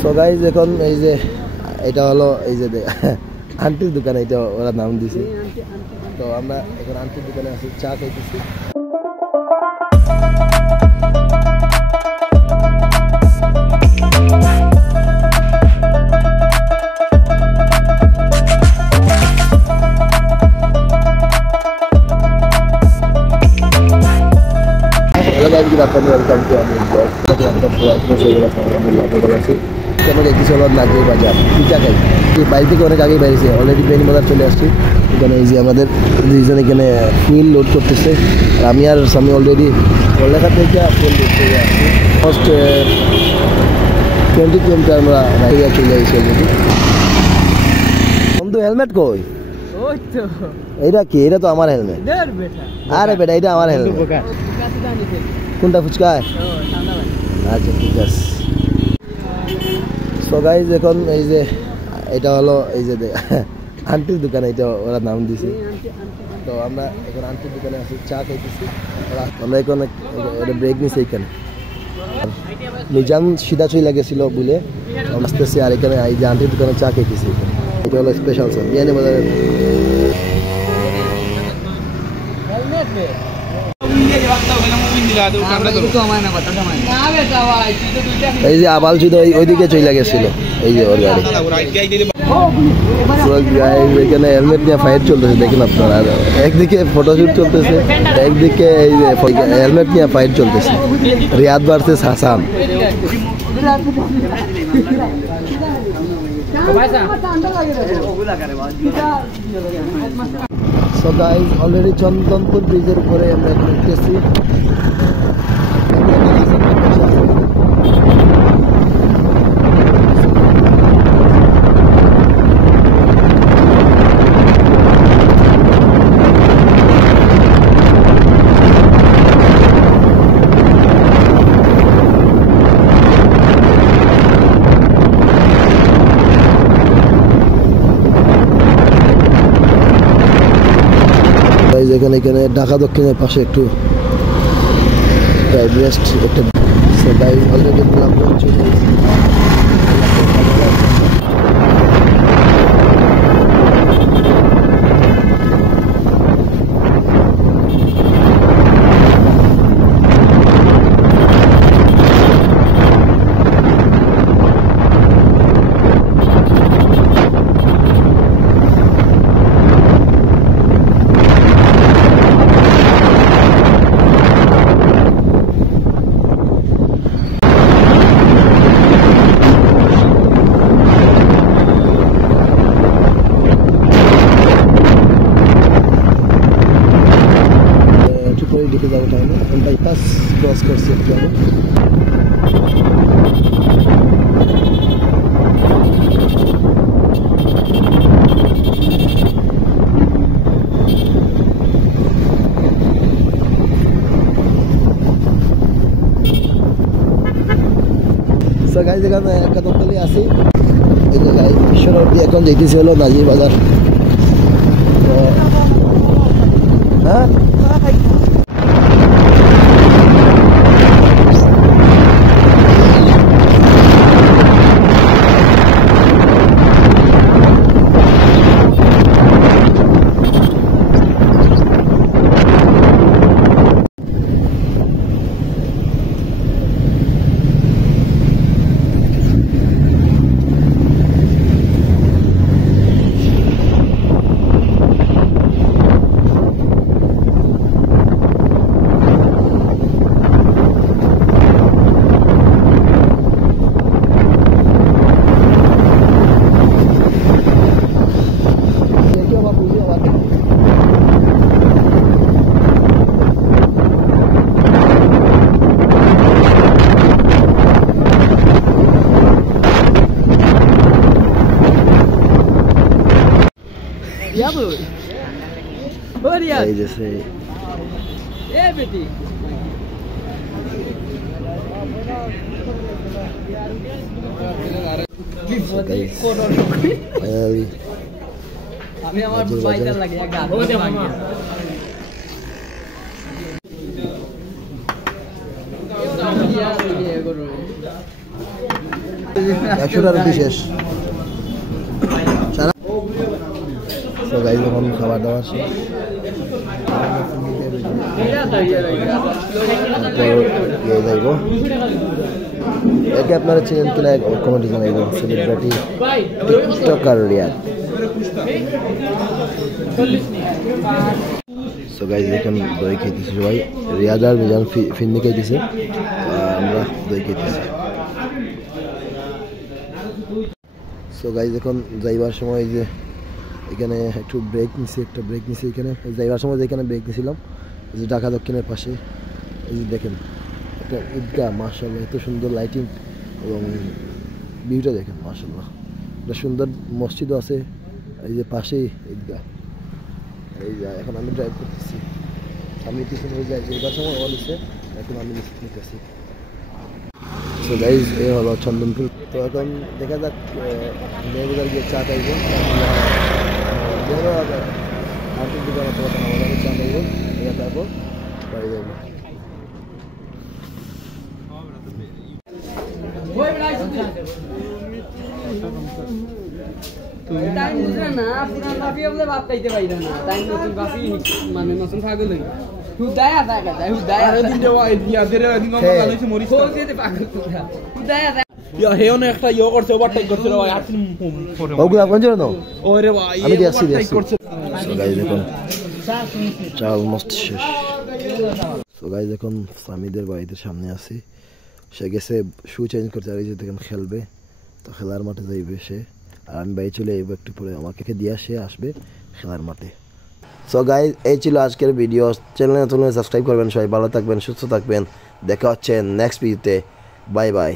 So guys এখন এই যে এটা হলো এই যে আন্টির দোকান, এটা ওরা নাম দিছে। তো আমরা এখন আন্টির দোকানে আছি, চা খাইতেছি। নাজির বাজার পিঠা খাই, বাড়ি থেকে অনেক আগেই বেরিয়েছে, অলরেডি বেনি বাজার চলে আসছি। এখানে এই যে আমাদের দুইজন এখানে ফুয়েল লোড করতেছে, আর আমি আর স্বামী অলরেডি কলকাতা থেকে ফুয়েল লোড করে আসছি। ফার্স্ট 20 কিলোমিটার আমরা রাইয়া চলে আসছি অলরেডি। বন্ধু হেলমেট কই? এইটা কি? এটা তো আমার হেলমেট। আরে বেটা এটা আমার হেলমেট। কোনটা ফুচকায়? আচ্ছা ঠিক আছে। সো গাইজ এখন এই যে এটা হলো এই যে আন্টির দোকান, এটা ওরা নাম দিছে। তো আমরা এখন আন্টির দোকানে আছি, চা খাইতেছি। আমরা এখন ব্রেক নিছি এখানে। নিজাম সিধা চলে গেছিল বলে আসতেছি, আর এখানে এই যে আন্টির দোকানে চা খাইতেছি। এটা হলো স্পেশাল চা বিয়ানি বাজারের। এই যে আবাল শুধু ওইদিকে চলে গেছিল, এই যে ওর গাড়ি। এখানে হেলমেট নিয়ে ফাইট চলতেছে, দেখেন আপনারা। একদিকে ফটোশুট চলতেছে, একদিকে এই যে হেলমেট নিয়ে ফাইট চলতেছে। Riyad versus Hasan. So guys already Chandanpur ব্রিজের উপরে আমরা এখন উঠতেছি। এখানে ঢাকা দক্ষিণের পাশে একটু রেস্ট একটা অলরেডি চলে এসেছি। বাইপাস ক্রস করছি একটু আগে। গাড়ি যেখানে কদমতলি আসি, এই যে গাড়ি ঈশ্বরী এখন যেতেছি হলো নাজির বাজার। হ্যাঁ जैसे बेटी আমি আমার বাইটা লাগে গান ও দে মামা 100টার বিশেষ তো গাইজ এখন খাবার দাবার শেষ যাইব একে আপনারা চেনেন কিনা কমেন্টে জানাইবেন celebrity TikToker Riyad so guys এখন দই খাইতেছি সবাই রিয়াদ আর মিজান ফিরনি খাইতেছে আমরা দই খাইতেছি সো গাইজ এখন যাইবার সময় যে এখানে একটু ব্রেক নিছি একটা ব্রেক নিছি এখানে যাইবার সময় যেখানে ব্রেক নিয়েছিলাম যে ঢাকা দক্ষিণের পাশে এই যে দেখেন একটা ঈদগাহ মাশাআল্লাহ এত সুন্দর লাইটিং এবং ভিউটা দেখেন মাশাআল্লাহ একটা সুন্দর মসজিদও আছে এই যে পাশেই ঈদগাহ এই যে এখন আমি ড্রাইভ করতেছি সামনে পিছনে হয়ে যায় যাইবার সময় অল হচ্ছে এখন আমি নিতেছি সো গাইজ এ হলো চন্দনপুর তো এখন দেখা যাক মেয়েবাজার গিয়ে চা খাইব আর্থিক দোকানে আমাদের চা খাইব তারপর বাড়ি যাইব টাইম বুঝরা না পুরান বাপি বলে বাপ খাইতে পাইরা না টাইম নতুন বাপি মানে নতুন পাগল হই হুদায়া জায়গা যায় হুদায়া দিন দেওয়া ইয়াদের দিন আমরা গালিছে মরিস তো দিতে পাগল হুদায়া ইয়া হেও না একটা ইয়া করছে ওভারটেক করছে রে ভাই আসিন পরে ওগুলা কোন জন্য দাও ওরে ভাই আমি দেখছি সো গাইস দেখুন চা অলমোস্ট শেষ সো গাইস এখন সামিদের বাড়িতে সামনে আছি সে গেছে শু চেঞ্জ করতে আর এই যে দেখেন খেলবে তো খেলার মাঠে যাইবে সে আর আমি বাড়ি চলে যাইব একটু পরে আমাকে দিয়ে সে আসবে খেলার মাঠে সো গাইস এই ছিল আজকের ভিডিও চ্যানেলে নতুন হলে সাবস্ক্রাইব করবেন সবাই ভালো থাকবেন সুস্থ থাকবেন দেখা হচ্ছে নেক্সট ভিডিওতে বাই বাই